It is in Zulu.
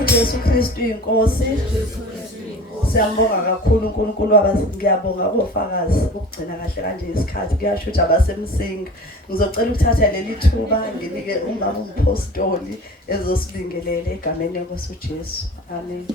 UJESU KRISTU UYINKOSI. Siyambonga kakhulu uNkulunkulu wabazi, ngiyabonga ofakazi ukugcina kahle kanje isikhathi. Kuyasho ukuthi abasemsinga. Ngizocela ukuthatha leli thuba nginike umbaba umpostoli ezosibingelela egameni lenkosi uJesu. Amen.